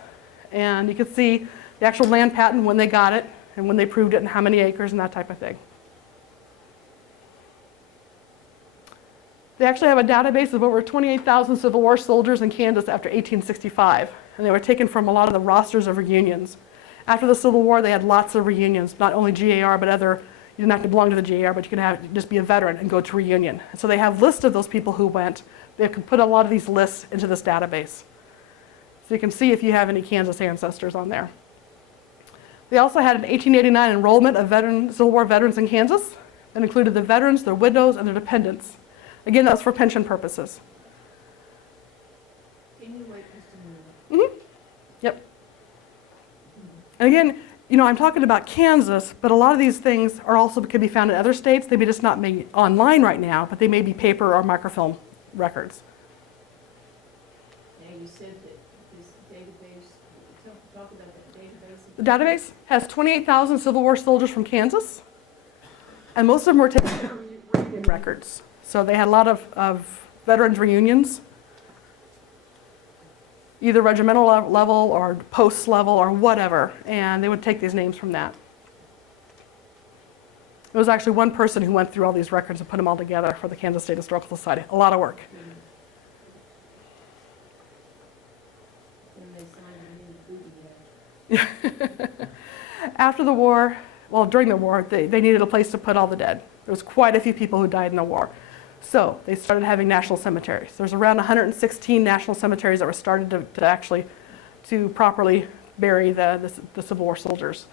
And you can see the actual land patent, when they got it, and when they proved it, and how many acres, and that type of thing. They actually have a database of over 28,000 Civil War soldiers in Kansas after 1865, and they were taken from a lot of the rosters of reunions. After the Civil War, they had lots of reunions, not only GAR, but other, you didn't have to belong to the GAR, but you could just be a veteran and go to reunion. And so they have lists of those people who went. They can put a lot of these lists into this database. So you can see if you have any Kansas ancestors on there. They also had an 1889 enrollment of Civil War veterans in Kansas that included the veterans, their widows, and their dependents. Again, that was for pension purposes. Can you wait just a minute? Yep. And again, I'm talking about Kansas, but a lot of these things can be found in other states. They may just not be online right now, but they may be paper or microfilm records. Now, you said that this database, talk about that database. The database has 28,000 Civil War soldiers from Kansas, and most of them were taken from reunion records. So they had a lot of veterans reunions, either regimental level or post level or whatever, and they would take these names from that. It was actually one person who went through all these records and put them all together for the Kansas State Historical Society. A lot of work. After the war, during the war, they needed a place to put all the dead. There was quite a few people who died in the war. So they started having national cemeteries. There's around 116 national cemeteries that were started to properly bury the Civil War soldiers.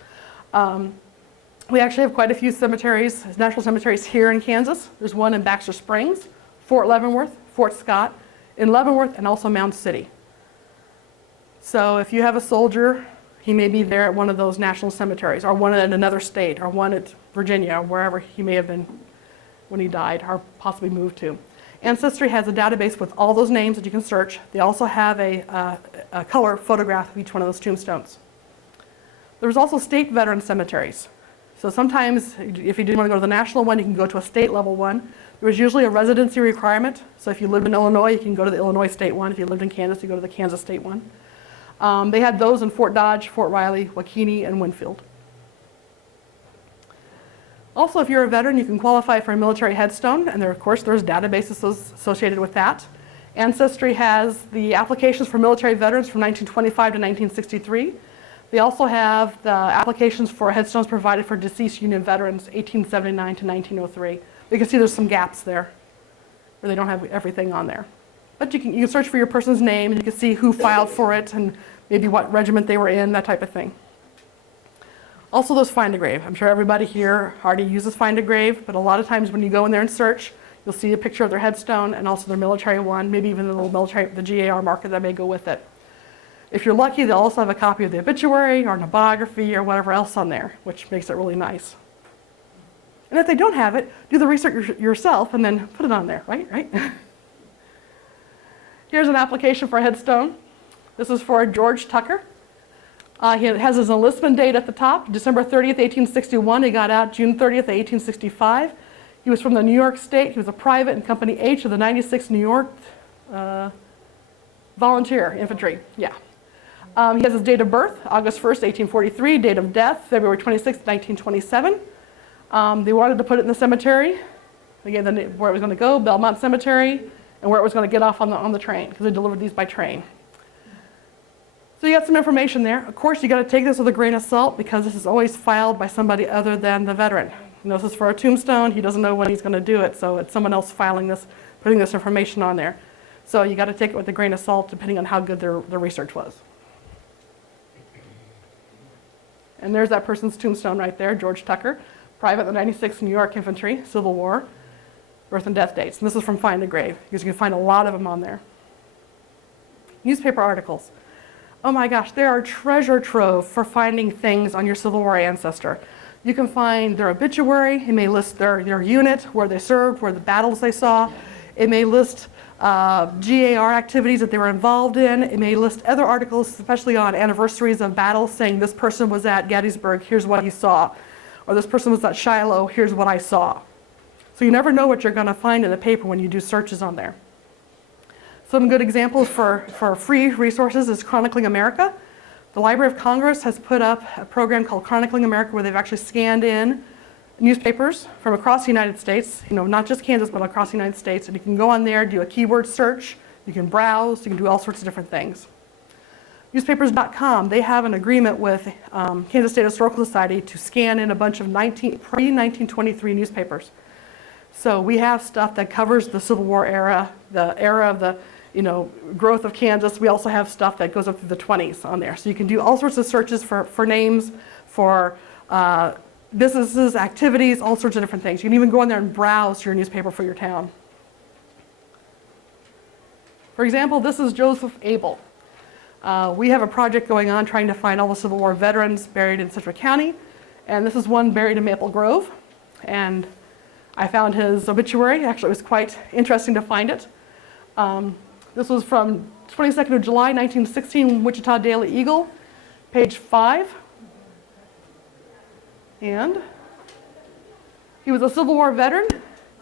We actually have quite a few cemeteries, national cemeteries here in Kansas. There's one in Baxter Springs, Fort Leavenworth, Fort Scott, in Leavenworth, and also Mound City. So if you have a soldier, he may be there at one of those national cemeteries, or one in another state, or one at Virginia, or wherever he may have been when he died, or possibly moved to. Ancestry has a database with all those names that you can search. They also have a color photograph of each one of those tombstones. There's also state veteran cemeteries. So sometimes, if you didn't want to go to the national one, you can go to a state level one. There was usually a residency requirement. So if you lived in Illinois, you can go to the Illinois state one. If you lived in Kansas, you go to the Kansas state one. They had those in Fort Dodge, Fort Riley, Waukene, and Winfield. Also, if you're a veteran, you can qualify for a military headstone, and there, of course, there's databases associated with that. Ancestry has the applications for military veterans from 1925 to 1963. They also have the applications for headstones provided for deceased Union veterans, 1879 to 1903. You can see there's some gaps there, where they don't have everything on there. But you can search for your person's name, and you can see who filed for it, and maybe what regiment they were in, that type of thing. Also, there's Find a Grave. I'm sure everybody here already uses Find a Grave, but a lot of times when you go in there and search, you'll see a picture of their headstone and also their military one, maybe even the little military, the GAR marker that may go with it. If you're lucky, they'll also have a copy of the obituary or an biography or whatever else on there, which makes it really nice. And if they don't have it, do the research yourself and then put it on there, right? Here's an application for a headstone. This is for George Tucker. He has his enlistment date at the top, December 30th, 1861. He got out June 30th, 1865. He was from the New York State. He was a private in Company H of the 96th New York Volunteer Infantry. Yeah. He has his date of birth, August 1st, 1843. Date of death, February 26th, 1927. They wanted to put it in the cemetery. Again, where it was going to go, Belmont Cemetery, and where it was going to get off on the train, because they delivered these by train. So you got some information there. Of course, you got to take this with a grain of salt, because this is always filed by somebody other than the veteran. You know, this is for a tombstone. He doesn't know when he's going to do it, so it's someone else filing this, putting this information on there. So you got to take it with a grain of salt, depending on how good their research was. And there's that person's tombstone right there, George Tucker, private in the 96th New York Infantry, Civil War, birth and death dates. And this is from Find a Grave, because you can find a lot of them on there. Newspaper articles. Oh my gosh, they are a treasure trove for finding things on your Civil War ancestor. You can find their obituary. It may list their unit, where they served, where the battles they saw. It may list GAR activities that they were involved in. It may list other articles, especially on anniversaries of battles, saying this person was at Gettysburg, here's what he saw. Or this person was at Shiloh, here's what I saw. So you never know what you're going to find in the paper when you do searches on there. Some good examples for free resources is Chronicling America. The Library of Congress has put up a program called Chronicling America, where they've actually scanned in newspapers from across the United States, you know, not just Kansas, but across the United States. And you can go on there, do a keyword search, you can browse, you can do all sorts of different things. Newspapers.com, they have an agreement with Kansas State Historical Society to scan in a bunch of pre-1923 newspapers. So we have stuff that covers the Civil War era, the era of the growth of Kansas. We also have stuff that goes up through the 20s on there. So you can do all sorts of searches for names, for businesses, activities, all sorts of different things. You can even go in there and browse your newspaper for your town. For example, this is Joseph Abel. We have a project going on trying to find all the Civil War veterans buried in Citrus County. And this is one buried in Maple Grove. And I found his obituary. Actually, it was quite interesting to find it. This was from 22nd of July, 1916, Wichita Daily Eagle, page 5. And he was a Civil War veteran.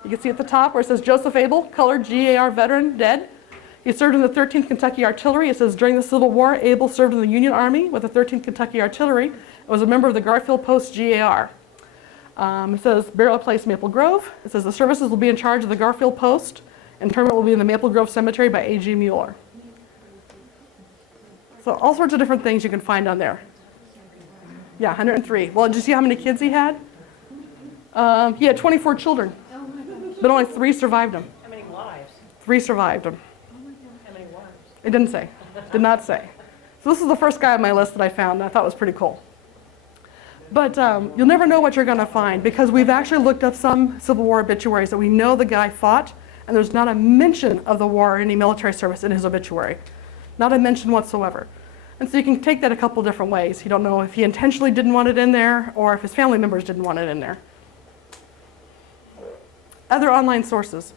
You can see at the top where it says Joseph Abel, colored GAR veteran, dead. He served in the 13th Kentucky Artillery. It says during the Civil War, Abel served in the Union Army with the 13th Kentucky Artillery and was a member of the Garfield Post GAR. It says burial place Maple Grove. It says the services will be in charge of the Garfield Post, and interment will be in the Maple Grove Cemetery by A.G. Mueller. So all sorts of different things you can find on there. Yeah, 103. Well, did you see how many kids he had? He had 24 children, but only 3 survived him. How many wives? 3 survived him. How many wives? It didn't say. Did not say. So this is the first guy on my list that I found, and I thought was pretty cool. But you'll never know what you're going to find because we've actually looked up some Civil War obituaries that we know the guy fought, and there's not a mention of the war or any military service in his obituary. Not a mention whatsoever. And so you can take that a couple different ways. You don't know if he intentionally didn't want it in there or if his family members didn't want it in there. Other online sources.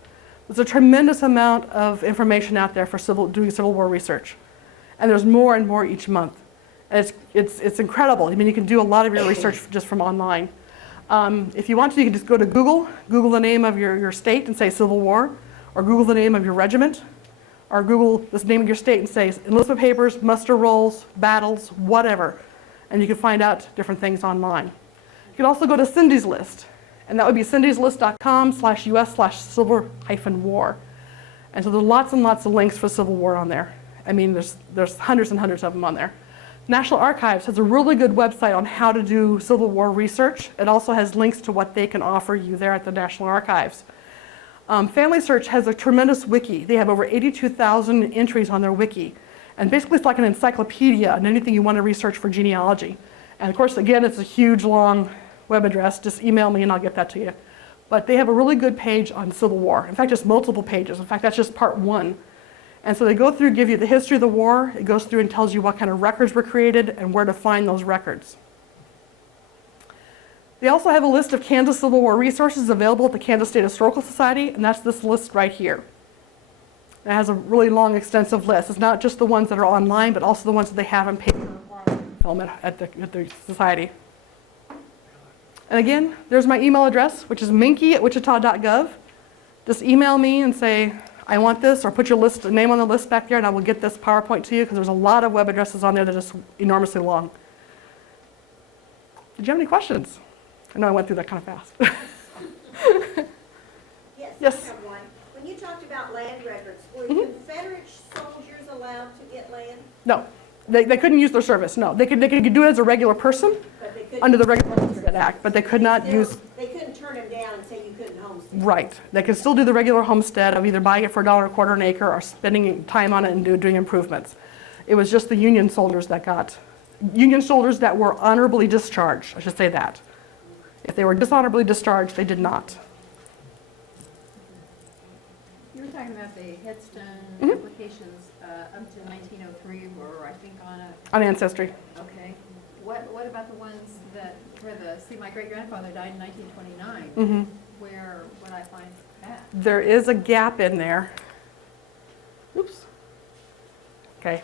There's a tremendous amount of information out there for doing Civil War research. And there's more and more each month. And it's incredible. I mean, you can do a lot of your research just from online. If you want to, you can just go to Google the name of your state and say Civil War, or Google the name of your regiment, or Google the name of your state and say enlistment papers, muster rolls, battles, whatever. And you can find out different things online. You can also go to Cindy's List, and that would be cindyslist.com/us/civil-war. And so there's lots and lots of links for Civil War on there. I mean, there's hundreds and hundreds of them on there. National Archives has a really good website on how to do Civil War research. It also has links to what they can offer you there at the National Archives. Family Search has a tremendous wiki. They have over 82,000 entries on their wiki. And basically it's like an encyclopedia on anything you want to research for genealogy. And of course, again, it's a huge, long web address. Just email me and I'll get that to you. But they have a really good page on Civil War. In fact, it's multiple pages. In fact, that's just part 1. And so they go through, give you the history of the war. It goes through and tells you what kind of records were created and where to find those records. They also have a list of Kansas Civil War resources available at the Kansas State Historical Society, and that's this list right here. It has a really long, extensive list. It's not just the ones that are online, but also the ones that they have in paper film at the society. And again, there's my email address, which is minky@wichita.gov. Just email me and say, I want this, or put your name on the list back there, and I will get this PowerPoint to you, because there's a lot of web addresses on there that are just enormously long. Did you have any questions? I know I went through that kind of fast. Yes. I have one. When you talked about land records, were Confederate soldiers allowed to get land? No, they couldn't use their service. No, they could do it as a regular person But they couldn't. under the Regular Homestead Act, but they could not use. They couldn't turn them down and say you couldn't homestead. Right. They could still do the regular homestead of either buying it for $1.25 an acre or spending time on it and doing improvements. It was just the Union soldiers that were honorably discharged. I should say that. If they were dishonorably discharged, they did not. You were talking about the headstone applications up to 1903 were, I think, On Ancestry. okay. What about the ones that, my great-grandfather died in 1929. Where would I find that? There is a gap in there. Oops. Okay.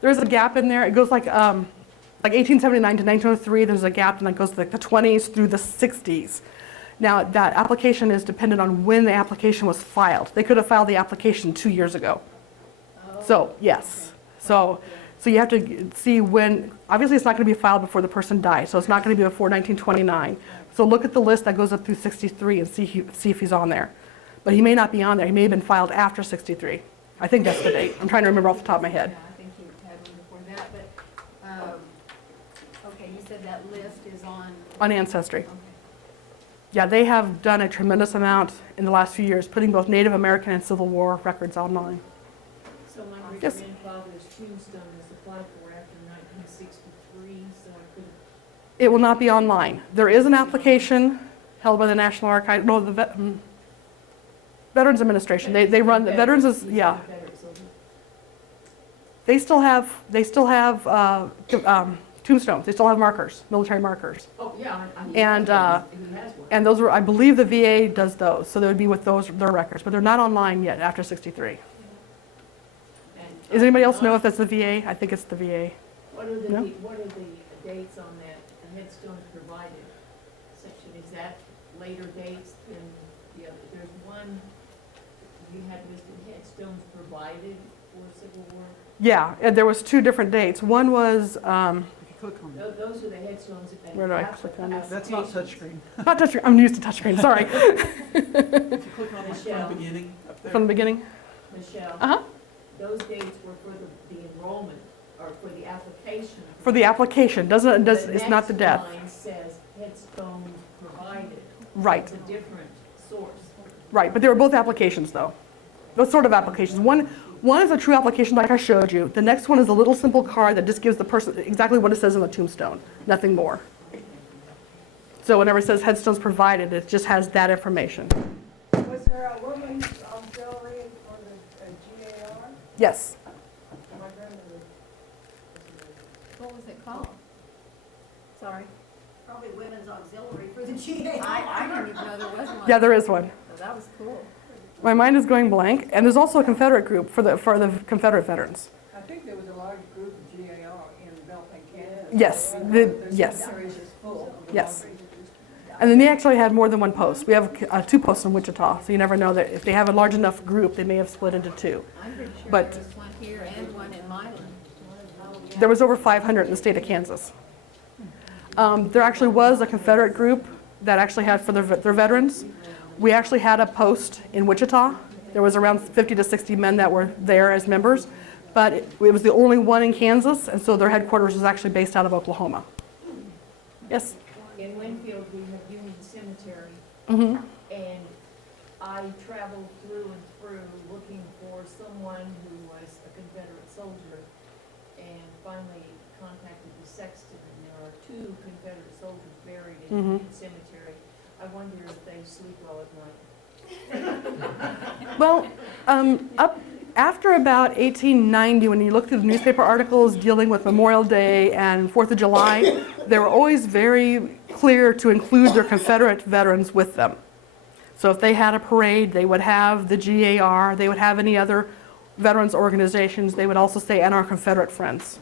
There's a gap in there. It goes like 1879 to 1903. There's a gap, and it goes like the 20s through the 60s. Now, that application is dependent on when the application was filed. They could have filed the application 2 years ago. So, yes. So you have to see when, obviously it's not going to be filed before the person dies, so it's not going to be before 1929. So look at the list that goes up through 63 and see if he's on there. But he may not be on there. He may have been filed after 63. I think that's the date. I'm trying to remember off the top of my head. Yeah, I think you had one before that, but, okay, you said that list is on, On Ancestry. okay. Yeah, they have done a tremendous amount in the last few years, putting both Native American and Civil War records online. So my Yes. great-grandfather's tombstone was applied for after 1963, so I couldn't. It will not be online. There is an application held by the National Archives, no, the Veterans Administration. They run, the Veterans is, yeah. They still have tombstones. They still have markers, military markers. Oh, yeah. And, He has one. And those were, I believe the VA does those, so they would be with their records, but they're not online yet after 63. And, Does anybody else know if that's the VA? I think it's the VA. What are the No? dates on that headstones provided section? Is that later dates than the other? There's one, you had listed headstones provided for Civil War. Yeah, and there was 2 different dates. One was, If you click on that, Those are the headstones. and Where do I click on this? that's not touchscreen. not touchscreen, I'm used to touchscreen, sorry. If you click on like from Michelle. the beginning up there. From the beginning? Michelle, Uh-huh. those dates were for the enrollment, or for the application. For the application, it's not the death. next line says headstones provided. Right, It's a different source. right, but they were both applications though. Those sort of applications. One is a true application like I showed you. The next one is a little simple card that just gives the person exactly what it says on the tombstone, nothing more. So whenever it says headstones provided, it just has that information. Was there a woman's auxiliary for the GAR? Yes. My grandmother. What was it called? Sorry. Probably women's auxiliary for the GA. I didn't even know there was one. Yeah, there is one. So that was cool. My mind is going blank. And there's also a Confederate group for the Confederate veterans. I think there was a large group of GAR in Belton, Kansas. Yes, yes. Cemetery is full. Yes. And then they actually had more than one post. We have 2 posts in Wichita, so you never know that if they have a large enough group, they may have split into 2. I'm pretty sure But- there was one here and one in Milan. There was over 500 in the state of Kansas. There actually was a Confederate group that actually had for their veterans. We actually had a post in Wichita. There was around 50 to 60 men that were there as members, but it was the only one in Kansas, and so their headquarters was actually based out of Oklahoma. Yes? In Winfield, we have Union Cemetery, Mm-hmm. and I traveled through and through looking for someone who was a Confederate soldier, and finally contacted the sexton, and there are 2 Confederate soldiers buried in Union Cemetery. I wonder if they sleep well at night. Well, up after about 1890, when you look through the newspaper articles dealing with Memorial Day and 4th of July, they were always very clear to include their Confederate veterans with them. So if they had a parade, they would have the GAR, they would have any other veterans organizations, they would also say, and our Confederate friends.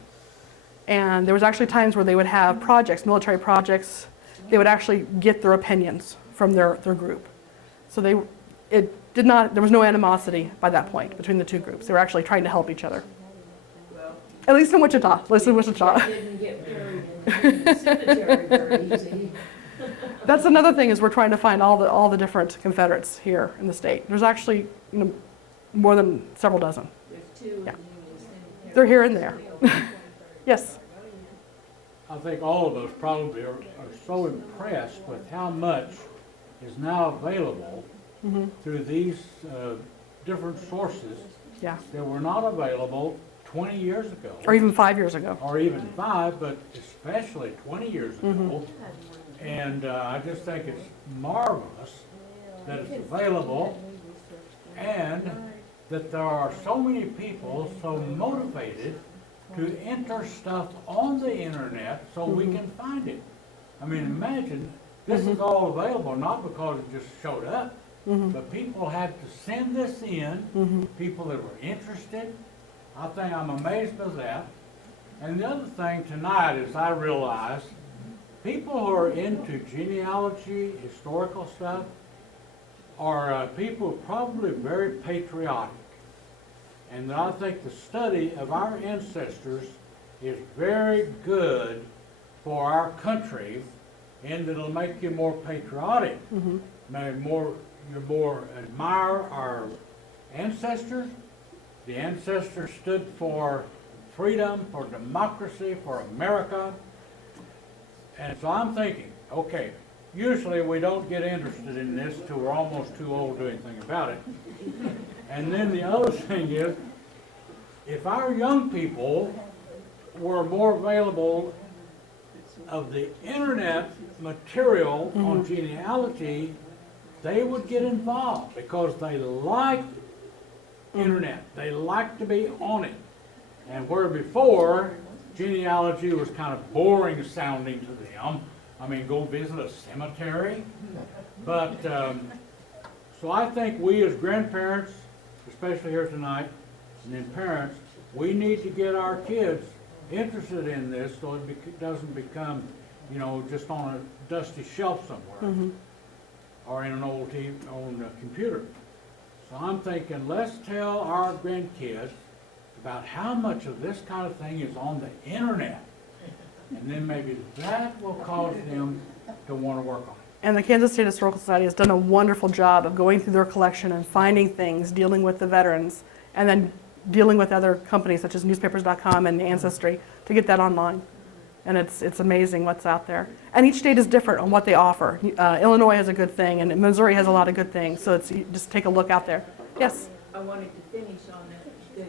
And there was actually times where they would have projects, military projects, they would actually get their opinions from their group. So there was no animosity by that point between the 2 groups. They were actually trying to help each other. Well, At least in Wichita, at least in Wichita. I didn't get buried in the cemetery very easy. That's another thing, is we're trying to find all the different Confederates here in the state. There's actually, more than several dozen. There's 2 in Yeah. Union Cemetery. They're here and there. Yes. I think all of us probably are so impressed with how much is now available through these different sources Yeah. that were not available 20 years ago. Or even 5 years ago. Or even 5, but especially 20 years ago. And I just think it's marvelous that it's available, and that there are so many people so motivated to enter stuff on the internet so we can find it. I mean, imagine, this is all available, not because it just showed up, but people had to send this in, people that were interested. I think I'm amazed by that. And the other thing tonight is I realize people who are into genealogy, historical stuff, are people probably very patriotic. And I think the study of our ancestors is very good for our country, and it'll make you more patriotic. Maybe you more admire our ancestors. The ancestors stood for freedom, for democracy, for America. And so I'm thinking, okay, usually we don't get interested in this till we're almost too old to do anything about it. And then the other thing is, if our young people were more available of the internet material on genealogy, they would get involved because they like internet. They like to be on it. And where before, genealogy was kind of boring sounding to them. I mean, go visit a cemetery. But, so I think we as grandparents, especially here tonight, and then parents, we need to get our kids interested in this so it doesn't become, just on a dusty shelf somewhere or in an old computer. So I'm thinking, let's tell our grandkids about how much of this kind of thing is on the internet. And then maybe that will cause them to want to work on it. And the Kansas State Historical Society has done a wonderful job of going through their collection and finding things, dealing with the veterans, and then dealing with other companies such as newspapers.com and Ancestry to get that online. And it's amazing what's out there. And each state is different on what they offer. Illinois has a good thing, and Missouri has a lot of good things. So just take a look out there. Yes? I wanted to finish on the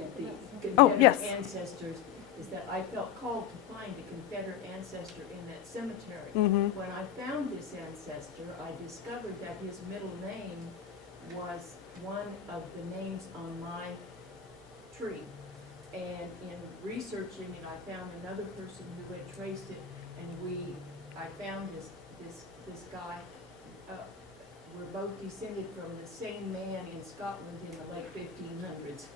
Oh, Confederate yes. ancestors, is that I felt called to find find a Confederate ancestor in that cemetery. Mhm. When I found this ancestor, I discovered that his middle name was one of the names on my tree. And in researching it, I found another person who had traced it, and I found this guy. We're both descended from the same man in Scotland in the late 1500s.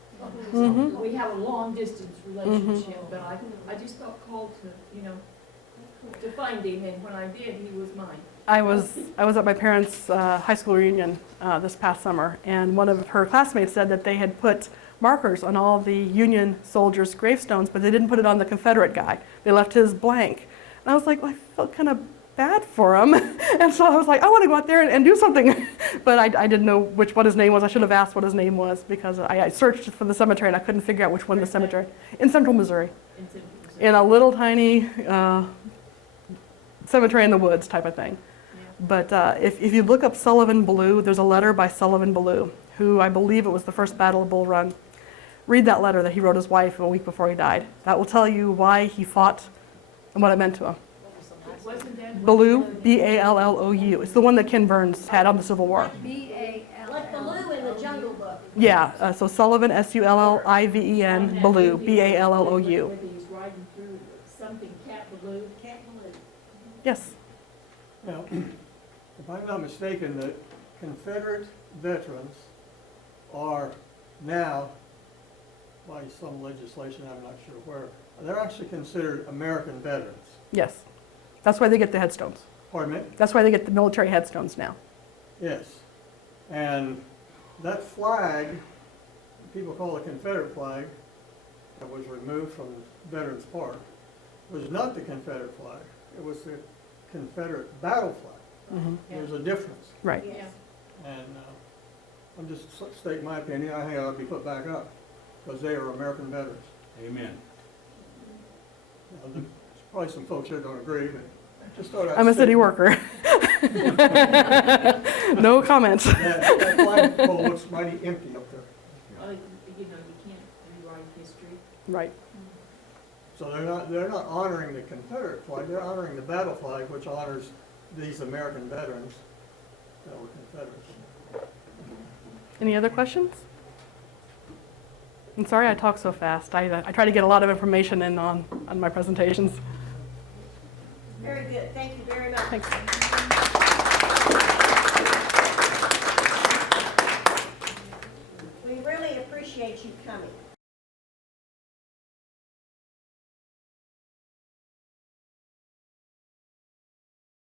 Mhm. So we have a long distance relationship, but I just felt called to find him, and when I did, he was mine. I was at my parents' high school reunion this past summer, and one of her classmates said that they had put markers on all the Union soldiers' gravestones, but they didn't put it on the Confederate guy. They left his blank. And I was like, well, I felt kind of bad for him. And so I was like, I want to go out there and do something. But I didn't know what his name was. I should have asked what his name was, because I searched for the cemetery and I couldn't figure out which one the cemetery. In central Missouri. In a little tiny cemetery in the woods type of thing. But if you look up Sullivan Ballou, there's a letter by Sullivan Ballou, who I believe it was the first Battle of Bull Run. Read that letter that he wrote his wife a week before he died. That will tell you why he fought and what it meant to him. Ballou, B-A-L-L-O-U. It's the one that Ken Burns had on the Civil War. Like Baloo in the Jungle Book. Yeah, so Sullivan, S-U-L-L-I-V-E-N, Ballou, B-A-L-L-O-U. Whether he's riding through something, Cat Baloo. Yes. Now, if I'm not mistaken, the Confederate veterans are now, by some legislation, I'm not sure where, they're actually considered American veterans. Yes. That's why they get the headstones. Pardon me? That's why they get the military headstones now. Yes. And that flag, people call the Confederate flag, that was removed from Veterans Park, was not the Confederate flag. It was the Confederate battle flag. Mhm. There's a difference. Right. Yeah. And I'm just stating my opinion. I think it ought to be put back up because they are American veterans. Amen. Now, there's probably some folks here don't agree, but I just thought I'd I'm a city state worker. No comments. that flagpole looks mighty empty up there. You can't rewrite history. Right. So they're not honoring the Confederate flag. They're honoring the battle flag, which honors these American veterans that were Confederates. Any other questions? I'm sorry I talk so fast. I try to get a lot of information in on my presentations. Very good, thank you very much. Thanks. We really appreciate you coming.